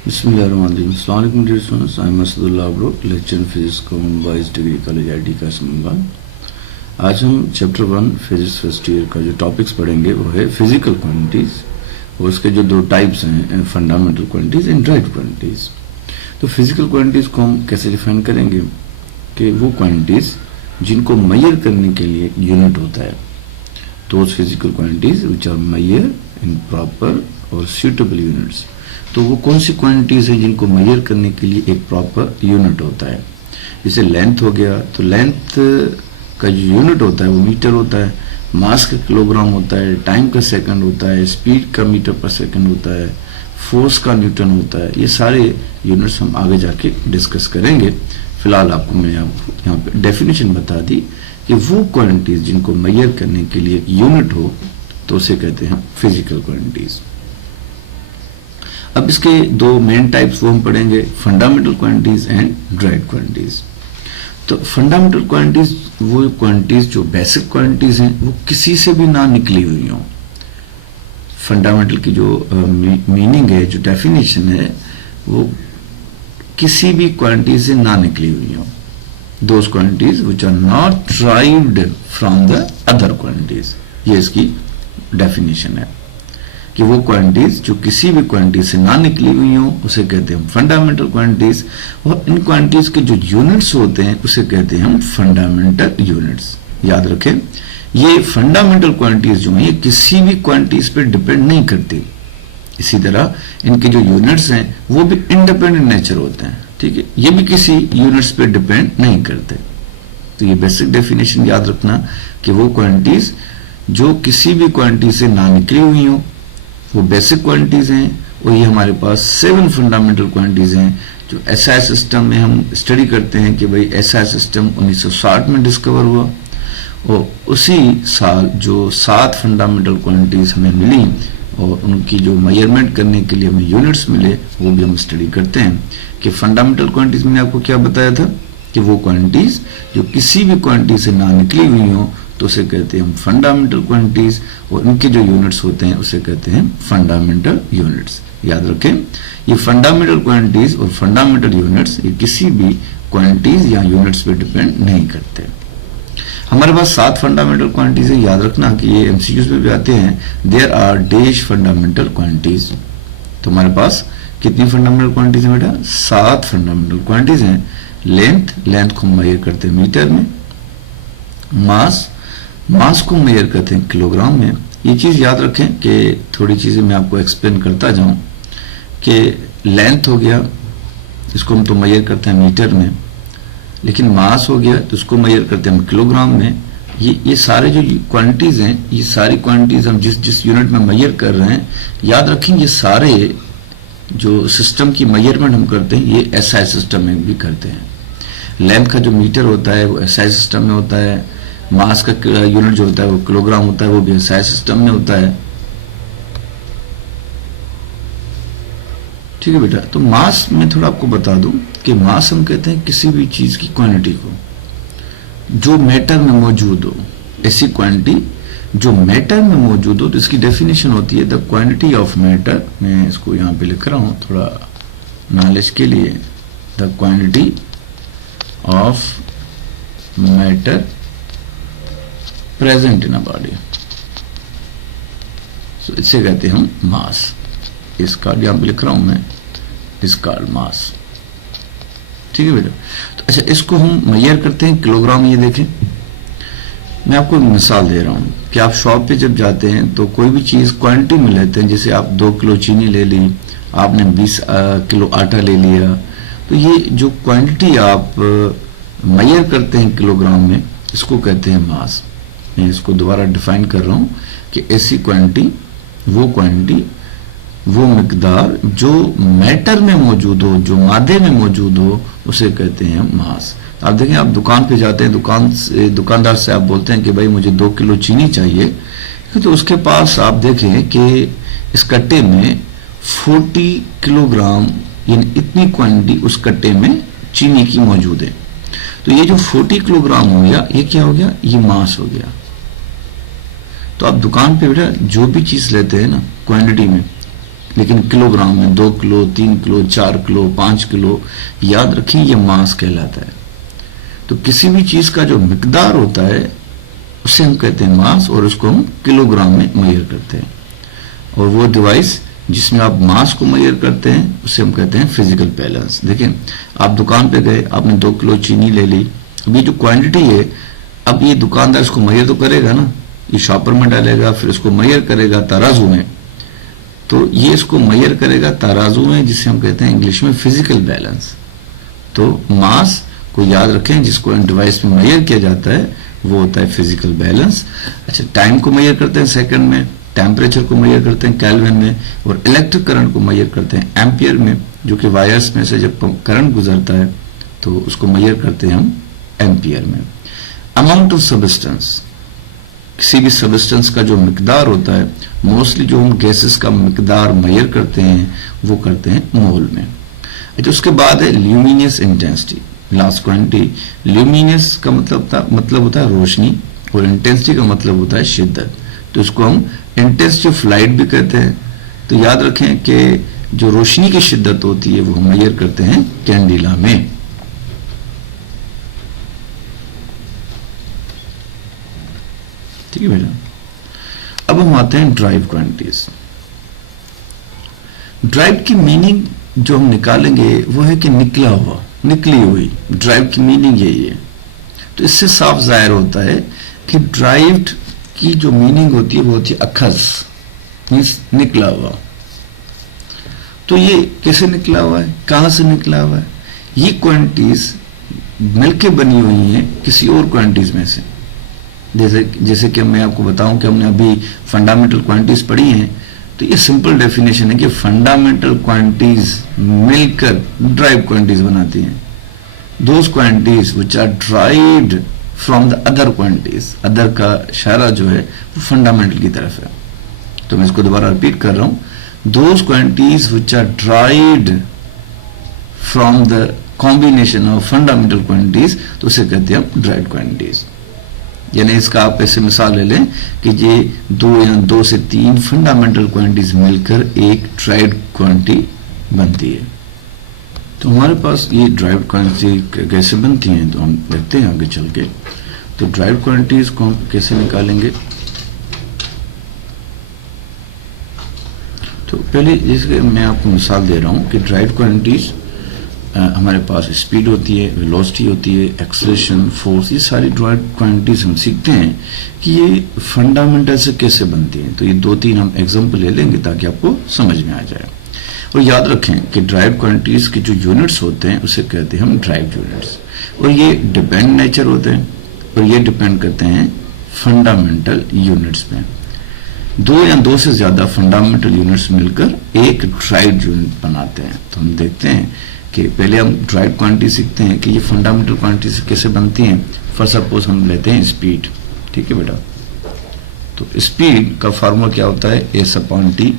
बिस्मिल्लाहिर्रहमानिर्रहीम। अस्सलाम वालेकुम dear students, I am Asadullah Abro, lecture in physics common boys degree college IT का समंगल। आज हम चैप्टर 1 फिजिक्स फर्स्ट ईयर का जो टॉपिक्स पढ़ेंगे वो है फिजिकल क्वांटिटीज और उसके जो दो टाइप्स हैं, fundamental quantities and direct quantities. तो फिजिकल क्वांटिटीज को हम कैसे डिफाइन करेंगे कि वो क्वांटिटीज जिनको मेजर करने के लिए यूनिट होता है, तो physical quantities which are measure in proper और सुटेबल यूनिट्स। तो वो कौन सी क्वांटिटीज है जिनको मेजर करने के लिए एक प्रॉपर यूनिट होता है। जैसे लेंथ हो गया, तो लेंथ का जो यूनिट होता है वो मीटर होता है, मास का किलोग्राम होता है, टाइम का सेकंड होता है, स्पीड का मीटर पर सेकंड होता है, फोर्स का न्यूटन होता है। ये सारे यूनिट्स हम आगे जाके डिस्कस करेंगे। फिलहाल आपको मैं यहाँ पे डेफिनेशन बता दी कि वो क्वांटिटीज जिनको मेजर करने के लिए यूनिट हो तो उसे कहते हैं फिजिकल क्वांटिटीज। अब इसके दो मेन टाइप्स वो हम पढ़ेंगे, fundamental quantities and direct quantities. तो फंडामेंटल क्वांटिटीज वो क्वांटिटीज जो बेसिक क्वांटिटीज हैं, वो किसी से भी ना निकली हुई हों। फंडामेंटल की जो मीनिंग है, जो डेफिनेशन है, वो किसी भी क्वांटिटी से ना निकली हुई हों। Those quantities which are not derived from the other quantities, ये इसकी डेफिनेशन है कि वो क्वांटिटीज जो किसी भी क्वांटिटी से ना निकली हुई हो उसे कहते हैं फंडामेंटल क्वांटिटीज। और इन क्वांटिटीज के जो यूनिट्स होते हैं उसे कहते हैं हम फंडामेंटल यूनिट्स। याद रखें, ये फंडामेंटल क्वांटिटीज जो है ये किसी भी क्वांटिटीज पे डिपेंड नहीं करती। इसी तरह इनके जो यूनिट्स हैं वो भी इंडिपेंडेंट नेचर होते हैं, ठीक है, ये भी किसी यूनिट्स पे डिपेंड नहीं करते। तो ये बेसिक डेफिनेशन याद रखना कि वो क्वांटिटीज जो किसी भी क्वांटिटी से ना निकली हुई हो वो बेसिक क्वांटिटीज हैं। और ये हमारे पास 7 फंडामेंटल क्वांटिटीज हैं जो एसआई सिस्टम में हम स्टडी करते हैं कि भाई एसआई सिस्टम 1960 में डिस्कवर हुआ और उसी साल जो 7 फंडामेंटल क्वांटिटीज हमें मिली और उनकी जो मेजरमेंट करने के लिए हमें यूनिट्स मिले वो भी हम स्टडी करते हैं। कि फंडामेंटल क्वांटिटीज मैंने आपको क्या बताया था कि वो क्वांटिटीज जो किसी भी क्वांटिटी से ना निकली हुई हो तो उसे कहते हैं हम फंडामेंटल क्वांटिटीज और इनके जो यूनिट्स होते हैं उसे कहते हैं फंडामेंटल यूनिट्स। याद रखें, ये फंडामेंटल क्वांटिटीज और फंडामेंटल यूनिट्स ये किसी भी क्वांटिटीज या यूनिट्स पे डिपेंड नहीं करते। हमारे पास 7 फंडामेंटल क्वांटिटीज है। याद रखना कि ये एमसीक्यूज में भी आते हैं, there are dash fundamental quantities. तो हमारे पास कितनी फंडामेंटल क्वांटिटीज है बेटा? 7 फंडामेंटल क्वांटिटीज हैं। लेंथ को मेजर करते हैं मीटर में, मास को मेजर करते हैं किलोग्राम में। ये चीज याद रखें कि थोड़ी चीजें मैं आपको एक्सप्लेन करता जाऊं कि लेंथ हो गया, इसको हम तो मेजर करते हैं मीटर में, लेकिन मास हो गया तो उसको मेजर करते हैं हम किलोग्राम में। ये सारे जो क्वांटिटीज हैं, ये सारी क्वांटिटीज हम जिस यूनिट में मेजर कर रहे हैं, याद रखें ये सारे जो सिस्टम की मेजरमेंट हम करते हैं ये एसआई सिस्टम में भी करते हैं। लेंथ का जो मीटर होता है वो एसआई सिस्टम में होता है, मास का यूनिट जो होता है वो किलोग्राम होता है, वो भी एसआई सिस्टम में होता है। ठीक है बेटा, तो मास में थोड़ा आपको बता दूं कि मास हम कहते हैं किसी भी चीज की क्वांटिटी को जो मैटर में मौजूद हो। ऐसी क्वांटिटी जो मैटर में मौजूद हो, तो इसकी डेफिनेशन होती है द क्वांटिटी ऑफ मैटर। मैं इसको यहाँ पे लिख रहा हूं थोड़ा नॉलेज के लिए, the quantity of matter present in a body, so इसे कहते हैं हम मास। इस कार्ड यहाँ पे लिख रहा हूं मैं, इस कार्ड मास। ठीक है बेटा, तो अच्छा इसको हम मेजर करते हैं किलोग्राम। ये देखें, मैं आपको एक मिसाल दे रहा हूं कि आप शॉप पे जब जाते हैं तो कोई भी चीज क्वांटिटी में लेते हैं। जैसे आप 2 किलो चीनी ले ली, आपने 20 किलो आटा ले लिया, तो ये जो क्वांटिटी आप मेजर करते हैं किलोग्राम में, इसको कहते हैं मास। मैं इसको दोबारा डिफाइन कर रहा हूं कि ऐसी क्वांटिटी, वो मिकदार जो मैटर में मौजूद हो, जो मादे में मौजूद हो, उसे कहते हैं मास। आप देखें, आप दुकान पे जाते हैं, दुकानदार से आप बोलते हैं कि भाई मुझे 2 किलो चीनी चाहिए, तो उसके पास आप देखें कि इस कट्टे में 40 किलोग्राम यानी इतनी क्वांटिटी उस कट्टे में चीनी की मौजूद है। तो ये जो 40 किलोग्राम हो गया, ये क्या हो गया? ये मास हो गया। तो आप दुकान पे बेटा जो भी चीज लेते हैं ना क्वांटिटी में, लेकिन किलोग्राम में 2 किलो, 3 किलो, 4 किलो, 5 किलो, याद रखें ये मास कहलाता है। तो किसी भी चीज का जो मिकदार होता है उसे हम कहते हैं मास, और उसको हम किलोग्राम में मेजर करते हैं। और वो डिवाइस जिसमें आप मास को मेजर करते हैं उसे हम कहते हैं फिजिकल बैलेंस। देखें, आप दुकान पे गए, आपने 2 किलो चीनी ले ली, अब ये जो क्वांटिटी है, अब ये दुकानदार इसको मेजर तो करेगा ना, ये शॉपर में डालेगा, फिर इसको मेजर करेगा तराजू में, तो ये इसको मेजर करेगा तराजू में, जिसे हम कहते हैं इंग्लिश में फिजिकल बैलेंस। तो मास को याद रखें, जिसको डिवाइस में मेजर किया जाता है वो होता है फिजिकल बैलेंस। अच्छा, टाइम को मेजर करते हैं सेकंड में, टेम्परेचर को मेजर करते हैं केल्विन में, और इलेक्ट्रिक करंट को मेजर करते हैं एम्पियर में, जो कि वायर्स में से जब करंट गुजरता है तो उसको मेजर करते हैं हम एम्पियर में। अमाउंट ऑफ सबस्टेंस, किसी भी सबस्टेंस का जो मिकदार होता है, मोस्टली जो हम गैसेस का मिकदार मेजर करते हैं वो करते हैं मोल में। अच्छा, उसके बाद है luminous intensity, last quantity. Luminous का मतलब होता है रोशनी, और इंटेंसिटी का मतलब होता है शिद्दत। तो इसको हम इंटेंसिटी ऑफ लाइट भी कहते हैं। तो याद रखें कि जो रोशनी की शिद्दत होती है वो हम मेजर करते हैं कैंडिला में। ठीक है बेटा, अब हम आते हैं ड्राइव क्वांटिटीज। ड्राइव की मीनिंग जो हम निकालेंगे वो है कि निकला हुआ, निकली हुई। ड्राइव की मीनिंग यही है। तो इससे साफ जाहिर होता है कि ड्राइव्ड की जो मीनिंग होती है वो होती है अखज, मीन्स निकला हुआ। तो ये कैसे निकला हुआ है, कहां से निकला हुआ है? ये क्वांटिटीज मिलके बनी हुई हैं किसी और क्वांटिटीज में से। जैसे कि मैं आपको बताऊं कि हमने अभी फंडामेंटल क्वांटिटीज पढ़ी हैं, तो ये सिंपल डेफिनेशन है कि फंडामेंटल क्वांटिटीज मिलकर ड्राइव क्वांटिटीज बनाती हैं। Those quantities which are derived from the other quantities, other का इशारा जो है वो फंडामेंटल की तरफ है। तो मैं इसको दोबारा रिपीट कर रहा हूं, those quantities which are derived from the combination of fundamental quantities, तो उसे कहते हैं हम ड्राइव्ड क्वांटिटीज। यानी इसका आप ऐसे मिसाल ले लें कि ये 2 या 2 से 3 फंडामेंटल क्वांटिटीज मिलकर एक ड्राइव्ड क्वांटिटी बनती है। तो हमारे पास ये ड्राइव्ड क्वांटिटी कैसे बनती हैं, तो हम देखते हैं आगे चल के। तो ड्राइव्ड क्वांटिटीज को हम कैसे निकालेंगे? तो पहले इसके मैं आपको मिसाल दे रहा हूं कि ड्राइव्ड क्वांटिटीज हमारे पास स्पीड होती है, वेलोसिटी होती है, एक्सेलरेशन, फोर्स, ये सारी ड्राइव्ड क्वांटिटीज हम सीखते हैं कि ये फंडामेंटल से कैसे बनती हैं। तो ये 2-3 हम एग्जांपल ले लेंगे ताकि आपको समझ में आ जाए। और याद रखें कि ड्राइव क्वांटिटीज के जो यूनिट्स होते हैं उसे कहते हैं हम ड्राइव यूनिट्स, और ये डिपेंड नेचर होते हैं, और ये डिपेंड करते हैं फंडामेंटल यूनिट्स में। 2 या 2 से ज्यादा फंडामेंटल यूनिट्स मिलकर एक ड्राइव यूनिट बनाते हैं। तो हम देखते हैं कि पहले हम ड्राइव क्वांटिटी सीखते हैं कि ये फंडामेंटल क्वांटिटी से कैसे बनती हैं। फॉर सपोज हम लेते हैं स्पीड, ठीक है बेटा। तो स्पीड का फार्मूला क्या होता है, S/T।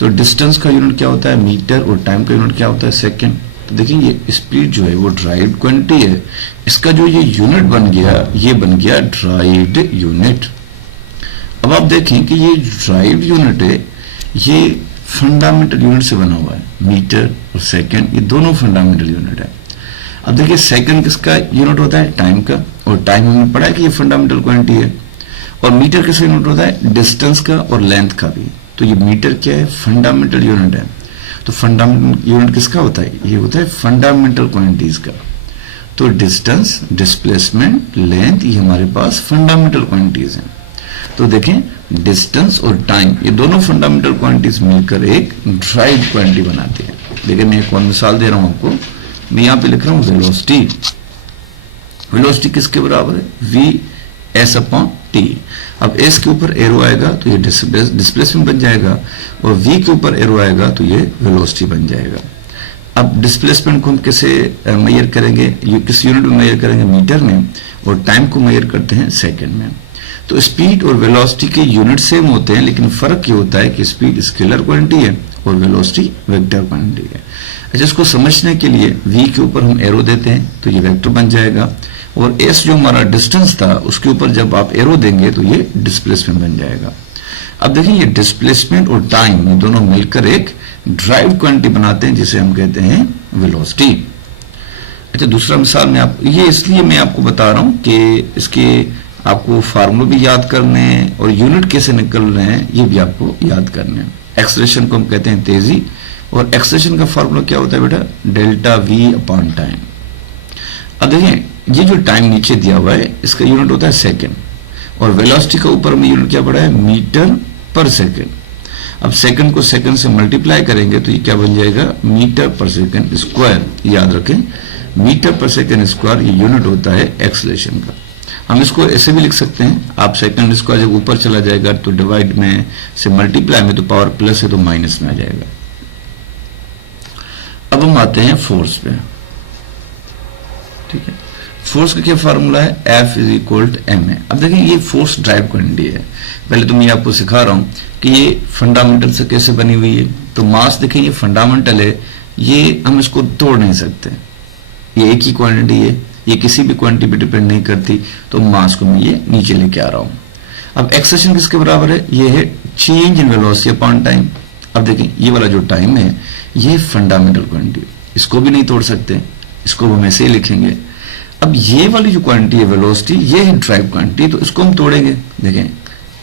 तो डिस्टेंस का यूनिट क्या होता है, मीटर, और टाइम का यूनिट क्या होता है, सेकंड। तो देखिए ये स्पीड जो है वो ड्राइव्ड क्वांटिटी है, इसका जो ये यूनिट बन गया ये बन गया ड्राइव्ड यूनिट। अब आप देखें कि ये ड्राइव्ड यूनिट है, ये फंडामेंटल यूनिट से बना हुआ है। मीटर और सेकंड ये दोनों फंडामेंटल यूनिट है। अब देखिए सेकंड किसका यूनिट होता है, टाइम का, और टाइम हमने पढ़ा है कि ये फंडामेंटल क्वांटिटी है। और मीटर किसका यूनिट होता है, डिस्टेंस का और लेंथ का भी। तो ये मीटर क्या है, फंडामेंटल यूनिट है। तो फंडामेंटल यूनिट किसका होता है, ये होता है फंडामेंटल क्वांटिटीज का। तो डिस्टेंस, डिस्प्लेसमेंट, लेंथ, ये हमारे पास फंडामेंटल क्वांटिटीज हैं। तो देखें डिस्टेंस और टाइम ये दोनों फंडामेंटल क्वांटिटीज मिलकर एक ड्राइव क्वांटिटी बनाती है। देखिए मैं एक और मिसाल दे रहा हूं आपको, मैं यहां पे लिख रहा हूं वेलोसिटी। वेलोसिटी किसके बराबर है, V/T। अब S के ऊपर एरो आएगा तो ये डिस्प्लेसमेंट बन जाएगा, और V के ऊपर एरो आएगा तो ये वेलोसिटी बन जाएगा। अब डिस्प्लेसमेंट को हम कैसे मेजर करेंगे, किस यूनिट में मेजर करेंगे, मीटर में, और टाइम को मेजर करते हैं सेकंड में। तो स्पीड और वेलोसिटी के यूनिट सेम होते हैं, लेकिन फर्क ये होता है कि स्पीड स्केलर क्वांटिटी है और वेलोसिटी वेक्टर क्वांटिटी है। अच्छा, इसको समझने के लिए V के ऊपर हम एरो देते हैं तो ये वेक्टर बन जाएगा, और S जो हमारा डिस्टेंस था उसके ऊपर जब आप एरो देंगे तो ये डिस्प्लेसमेंट बन जाएगा। अब देखिए ये डिस्प्लेसमेंट और टाइम ये दोनों मिलकर एक ड्राइव क्वांटिटी बनाते हैं जिसे हम कहते हैं वेलोसिटी। अच्छा दूसरा मिसाल में आप ये इसलिए मैं आपको बता रहा हूं कि इसके आपको फार्मूले भी याद करने हैं और यूनिट कैसे निकल रहे हैं ये भी आपको याद करने हैं। एक्सेलरेशन को हम कहते हैं तेजी, और एक्सेलरेशन का फार्मूला क्या होता है बेटा, डेल्टा वी अपॉन टाइम। अब देखिए ये जो टाइम नीचे दिया हुआ है इसका यूनिट होता है सेकंड, और वेलोसिटी का ऊपर में यूनिट क्या पड़ा है, मीटर पर सेकंड। अब सेकंड को सेकंड से मल्टीप्लाई करेंगे तो ये क्या बन जाएगा, मीटर पर सेकंड स्क्वायर। याद रखें मीटर पर सेकंड स्क्वायर ये यूनिट होता है एक्सेलरेशन का। हम इसको ऐसे भी लिख सकते हैं, आप सेकंड स्क्वायर जब ऊपर चला जाएगा तो डिवाइड में से मल्टीप्लाई में तो पावर प्लस है तो माइनस में आ जाएगा। अब हम आते हैं फोर्स पे, ठीक है। फोर्स का क्या फार्मूला है, F is equal to m है। अब देखिए ये फोर्स ड्राइव क्वांटिटी है। पहले तो मैं आपको सिखा रहा हूं कि ये फंडामेंटल से कैसे बनी हुई है। तो मास देखिए ये फंडामेंटल है, ये हम इसको तोड़ नहीं सकते, ये एक ही क्वांटिटी है, ये किसी भी क्वांटिटी पे डिपेंड नहीं करती। तो मास को मैं ये नीचे लेके आ रहा हूं। अब एक्सेलरेशन किसके बराबर है, ये है change in velocity upon time. अब देखिए ये वाला जो टाइम है ये फंडामेंटल क्वांटिटी, इसको भी नहीं तोड़ सकते, इसको हम ऐसे ही लिखेंगे। अब ये वाली जो क्वांटिटी है वेलोसिटी, ये है ड्राइव क्वांटिटी, तो इसको हम तोड़ेंगे। देखें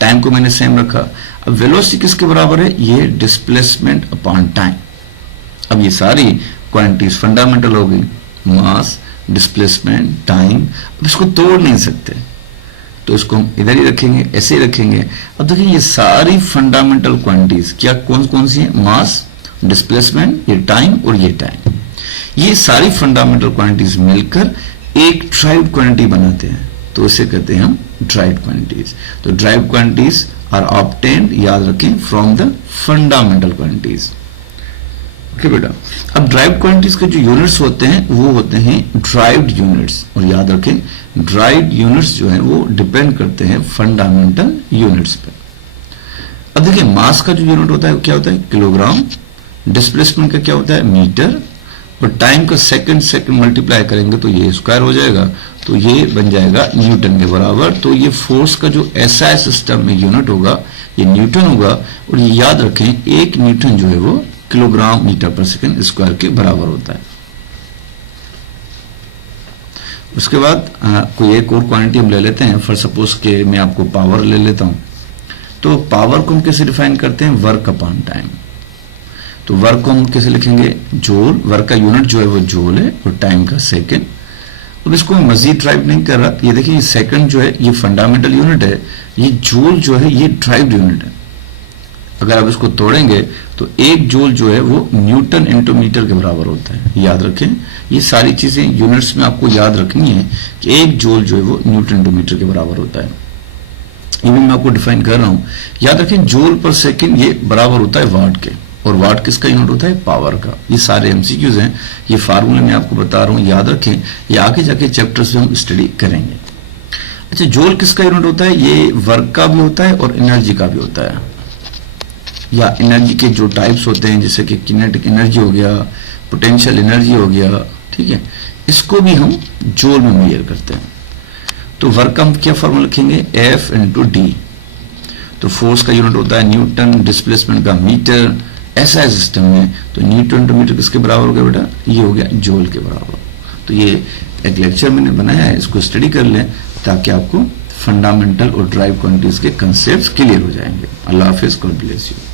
टाइम को मैंने सेम रखा। अब वेलोसिटी किसके बराबर है, ये डिस्प्लेसमेंट अपॉन टाइम। अब ये सारी क्वांटिटीज फंडामेंटल हो गई, मास, डिस्प्लेसमेंट, टाइम। अब इसको तोड़ नहीं सकते तो इसको हम इधर ही रखेंगे, ऐसे ही रखेंगे। अब देखिए ये सारी फंडामेंटल क्वांटिटीज क्या कौन कौन सी है, मास, डिस्प्लेसमेंट, ये टाइम और ये टाइम, ये सारी फंडामेंटल क्वांटिटीज मिलकर एक ड्राइव क्वांटिटी बनाते हैं, तो इसे कहते हैं हम ड्राइव क्वांटिटीज। तो ड्राइव क्वांटिटीज आर ऑब्टेन्ड, याद रखें, from the fundamental quantities. Okay बेटा। अब ड्राइव क्वांटिटीज के जो यूनिट्स होते हैं वो होते हैं ड्राइव्ड यूनिट्स, और याद रखें ड्राइव्ड यूनिट्स जो है वो डिपेंड करते हैं फंडामेंटल यूनिट्स पे। अब देखिए मास का जो यूनिट होता है वो क्या होता है, किलोग्राम, डिस्प्लेसमेंट का क्या होता है, मीटर, और टाइम का सेकंड मल्टीप्लाई करेंगे तो ये स्क्वायर हो जाएगा, तो ये बन जाएगा न्यूटन के बराबर। तो ये फोर्स का जो एसआई सिस्टम में यूनिट होगा ये न्यूटन होगा, और ये याद रखें एक न्यूटन जो है वो किलोग्राम मीटर पर सेकंड स्क्वायर के बराबर होता है। उसके बाद कोई एक और क्वांटिटी हम ले लेते हैं। फॉर सपोज के मैं आपको पावर ले लेता हूं, तो पावर को हम कैसे डिफाइन करते हैं, वर्क अपॉन टाइम। तो वर्क को हम कैसे लिखेंगे, जूल, वर्क का यूनिट जो है वो जूल है और टाइम का सेकंड। अब इसको मैं मजीद ड्राइव नहीं कर रहा, ये देखिए ये सेकंड जो है ये फंडामेंटल यूनिट है, ये जूल जो है ये ड्राइव्ड यूनिट है। अगर आप इसको तोड़ेंगे तो एक जूल जो है वो न्यूटन इंटू मीटर के बराबर होता है। याद रखें ये सारी चीजें यूनिट्स में आपको याद रखनी है कि एक जूल जो है वो न्यूटन इंटू मीटर के बराबर होता है। ये भी मैं आपको डिफाइन कर रहा हूं। याद रखें जूल पर सेकंड ये बराबर होता है वाट के, और वाट किसका यूनिट होता है, पावर का। ये सारे एमसीक्यूज हैं, ये फार्मूले मैं आपको बता रहा हूं, याद रखें, ये आगे जाके चैप्टर्स में हम स्टडी करेंगे। अच्छा जूल किसका यूनिट होता है, ये वर्क का भी होता है और एनर्जी का भी होता है, या एनर्जी के जो टाइप्स होते हैं जैसे कि किनेटिक एनर्जी हो गया, पोटेंशियल एनर्जी हो गया, ठीक है, इसको भी हम जूल में मेजर करते हैं। तो वर्क का हम क्या फॉर्मूला लिखेंगे, F इंटू डी। तो फोर्स का यूनिट होता है न्यूटन, डिस्प्लेसमेंट का मीटर, ऐसा सिस्टम में तो न्यूटन टू मीटर किसके बराबर हो गया बेटा, ये हो गया जूल के बराबर। तो ये एक लेक्चर मैंने बनाया है, इसको स्टडी कर लें ताकि आपको फंडामेंटल और ड्राइव क्वांटिटीज के कंसेप्ट्स क्लियर हो जाएंगे। अल्लाह हाफिज, गॉड ब्लेस यू।